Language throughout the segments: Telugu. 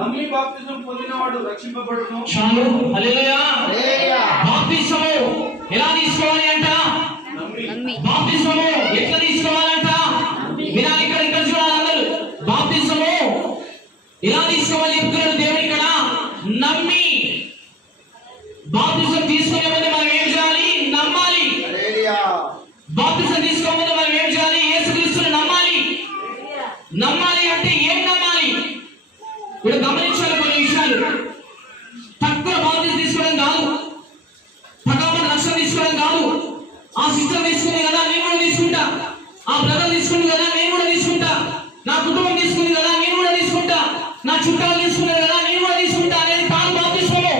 నమ్మి బాప్తిజం పొందినవాడు రక్షింపబడును. చాలు. హల్లెలూయా. బాప్తిజము ఎలా తీసుకోవాలి అంట? బాప్తిజము ఎట్లా తీసుకోవాలంట? వినాలి. ఇక్కడ చూడాలి అందరూ. బాప్తిజము ఎలా తీసుకోవాలి చెప్తున్నాడు దేవుడు ఇక్కడ. నమ్మి. బాప్తిజం తీసుకునే ముందు మనం ఏం చేయాలి? నమ్మాలి. బాప్తిజం తీసుకో ముందు మనం ఏం చేయాలి? యేసుక్రీస్తుని నమ్మాలి. నమ్మాలి అంటే ఏం నమ్మాలి? ఇప్పుడు గమనించాలి కొన్ని విషయాలు. తక్కువ బాప్తిజం తీసుకోవడం కాదు, తక్కువ రక్షణ తీసుకోవడం కాదు. ఆ సిస్టర్ తీసుకుంది కదా నేను కూడా తీసుకుంటా, ఆ బ్రదర్ తీసుకుంది కదా నేను కూడా తీసుకుంటా, నా కుటుంబం తీసుకుంది కదా నేను కూడా తీసుకుంటా, నా చుట్టాలు తీసుకున్నది కదా నేను కూడా తీసుకుంటా అనేది కాదు బాప్తిజము.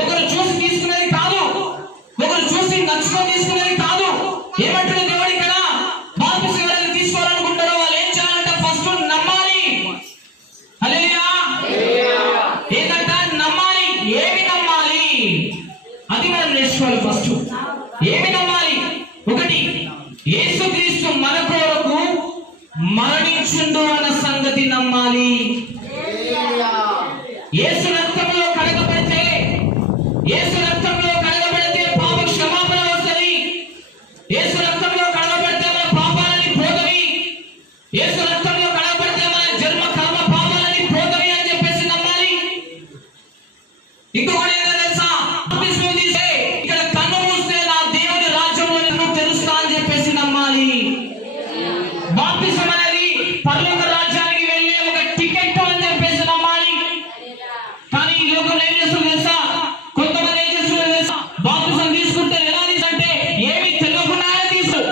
ఒకరు చూసి తీసుకునేది కాదు, ఒకరు చూసి నచ్చుకొని తీసుకునేది కాదు. ఏమంటున్న దేవుడు ఇక్కడ? బాప్తిజం ఎవరైతే తీసుకోవాలనుకుంటారో వాళ్ళు ఏం చేయాలంటే ఫస్ట్ నమ్మాలి. హల్లెలూయా. ఏంటంటే నమ్మాలి. ఏమి నమ్మాలి? అది మనం నేర్చుకోవాలి. ఫస్ట్ ఏమి నమ్మాలి? ఒకటి, యేసుక్రీస్తు మన కొరకు మరణించుండు అన్న సంగతి నమ్మాలి. యేసు రక్తంలో కడగబడితే, యేసు రక్తంలో కడగబడితే పాప క్షమాపణ వస్తుంది. యేసు రక్తంలో కడగబడితే మన పాపాలని పోతవి. యేసు రక్తంలో కడగబడితే మన జన్మ కర్మ పాపాలని పోతవి అని చెప్పేసి నమ్మాలి. ఇంకొకటి ఏంటో తెలుసా? బాప్తిజం తీసే ఇక్కడ కన్ను మూస్తే నా దేవుని రాజ్యంలో నేను తెలుస్తా అని చెప్పేసి నమ్మాలి. బాప్తిజం అనేది పరలోక రాజ్యానికి వెళ్ళే ఒక టికెట్ అని చెప్పేసి నమ్మాలి. కానీ ఈ లోకంలో ఏం చేస్తుంది తెలుసా? కొంతమంది ఏం చేస్తున్నారు తెలుసా? బాప్తిజం తీసుకుంటే ఎలా తీసుకుంటే ఏమి తెలియకుండానే తీసుకో,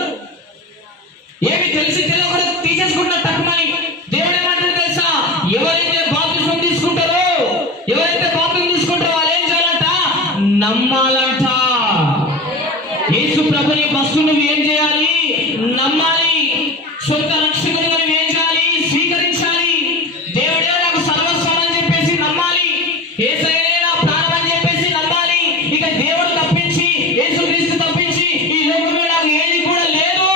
ఏమి తెలిసి తెలియకుండా తీసేసుకుంటా తక్కువని. దేవుడు ఏమంటారు తెలుసా? ఎవరైతే బాప్తిజం తీసుకుంటారో, ఎవరైతే బాప్తిజం తీసుకుంటారో వాళ్ళు ఏం చేయాలంట? నమ్మాలంట. యేసు ప్రభుని ఫస్ట్ నువ్వు ఏం చేయాలి? నమ్మాలి. సొంత రక్షకుని మనం ఏం చేయాలి? స్వీకరించాలి. దేవుడే నాకు సర్వస్వం అని చెప్పేసి నమ్మాలి. యేసయ్యే నా ప్రాణం అని చెప్పేసి నమ్మాలి. ఇక దేవుడు తప్పించి, యేసుక్రీస్తు తప్పించి ఈ లోకంలో నాకు ఏది కూడా లేదు,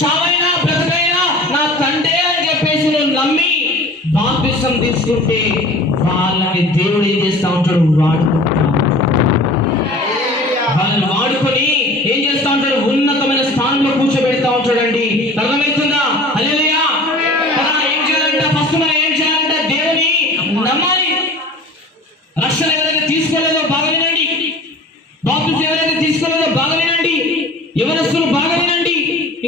చావైనా బ్రతకైనా నా తండ్రే అని చెప్పేసి నువ్వు నమ్మి బాప్తిజం తీసుకుంటే వాళ్ళని దేవుడు ఏం చేస్తా ఉంటాడు? వాళ్ళని వాడుకొని ఏం చేస్తా ఉంటాడు? ఉన్నతమైన స్థానంలో కూర్చోబెడతా ఉంటాడండి. అర్థమవుతుందా? హల్లెలూయా. ఏం చేయాలంటే ఫస్ట్ మనం ఏం చేయాలంటే దేవుని నమ్మాలి. రక్షణ ఎవరైతే తీసుకోలేదో బాగా వినండి. బాప్తిజం ఎవరైతే తీసుకోలేదో బాగా వినండి. యవనస్తులు బాగా వినండి.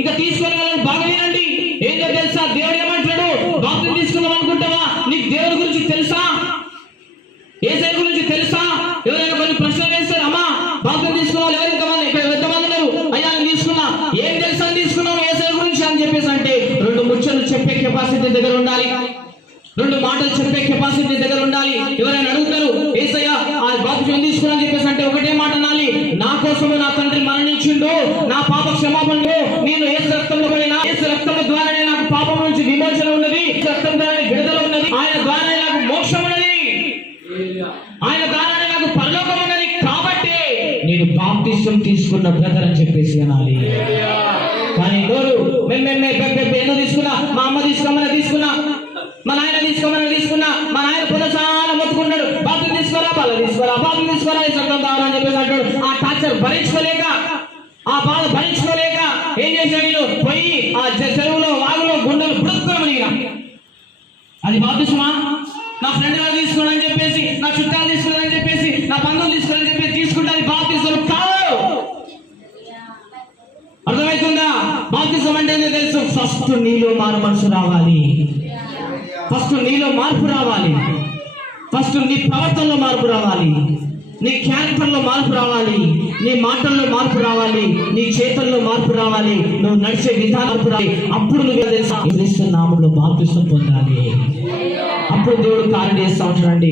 ఇంకా తీసుకోలేదో బాగా వినండి. ఏంటో తెలుసా? దేవుడు ఏమంటాడు? బాప్తిజం తీసుకుందాం అనుకుంటావా? నీకు దేవుడి గురించి తెలుసా? యేసయ్య గురించి తెలుసా? ఎవరైనా కొన్ని ప్రశ్నలు వేస్తారు, అమ్మా బాప్తిజం తీసుకోవాలి ఎవరు ఎంతమంది ఇక్కడ ఎంతమంది ఉన్నారు? అయ్యా నేను తీసుకున్నా. ఏం తెలుసా తీసుకున్నావు యేసయ్య గురించి అని చెప్పేసి అంటే రెండు ముచ్చట్లు చెప్పే కెపాసిటీ దగ్గర ఉండాలి, రెండు మాటలు చెప్పే కెపాసిటీ దగ్గర ఉండాలి. ఎవరైనా అడుగుతారు యేసయ్య ఆ బాప్తిజం తీసుకున్నా చెప్పేసి అంటే ఒకటే మాట అనాలి, నా కోసము నా తండ్రి మరణించిండు, నా పాప క్షమాపణలో నేను యేసు రక్తంలో పడినా, యేసు రక్తం ద్వారానే నాకు పాపం నుంచి విమోచన ఉన్నది, రక్తం ద్వారానే విడుదల ఉన్నది, ఆయన ద్వారానే నాకు మోక్షం ఉన్నది, ఆయన ద్వారానే నాకు పరలోకం ఉన్నది, కాబట్టి నేను బాప్తిజం తీసుకున్న బ్రదర్ అని చెప్పేసి అనాలి. కానీ నోరు ఎందుకు తీసుకున్నా? మా అమ్మ తీసుకోమని తీసుకున్నా, మా నాయన తీసుకోమని తీసుకున్నా, మా నాయన పునసాన మొత్తుకున్నాడు బాప్తిజం తీసుకోరా, బాగా తీసుకోరా, బాప్తిజం తీసుకోరా, రక్తం తాగరా అని చెప్పేసి అంటాడు. ఆ టార్చర్ భరించుకోలేక, ఆ బాధ భరించుకోలేక ఏం చేశాడు? నేను పోయి ఆ చెరువులో వాగులో గుండెలు పుడుతున్నాను. అది బాప్తిజమా? నా ఫ్రెండ్ గారు తీసుకోవాలని చెప్పేసి, నా చుట్టాలు తీసుకోవాలని చెప్పేసి, నా బంధువులు తీసుకోవాలని చెప్పేసి తీసుకుంటే అది బాప్తిజం కాదు. అర్థమవుతుందా? బాప్తిజం అంటే ఏంటో తెలుసు? ఫస్ట్ నీలో మారు మనసు రావాలి, ఫస్ట్ నీలో మార్పు రావాలి, ఫస్ట్ నీ ప్రవర్తనలో మార్పు రావాలి, నీ క్యారెక్టర్లో మార్పు రావాలి, నీ మాటల్లో మార్పు రావాలి, నీ చేతుల్లో మార్పు రావాలి, నువ్వు నడిచే విధానం రావాలి. అప్పుడు నువ్వు తెలుసా? క్రీస్తు నామములో బాప్తిజం పొందాలి. అప్పుడు దేవుడు కార్యం చేస్తా ఉంటాడండి.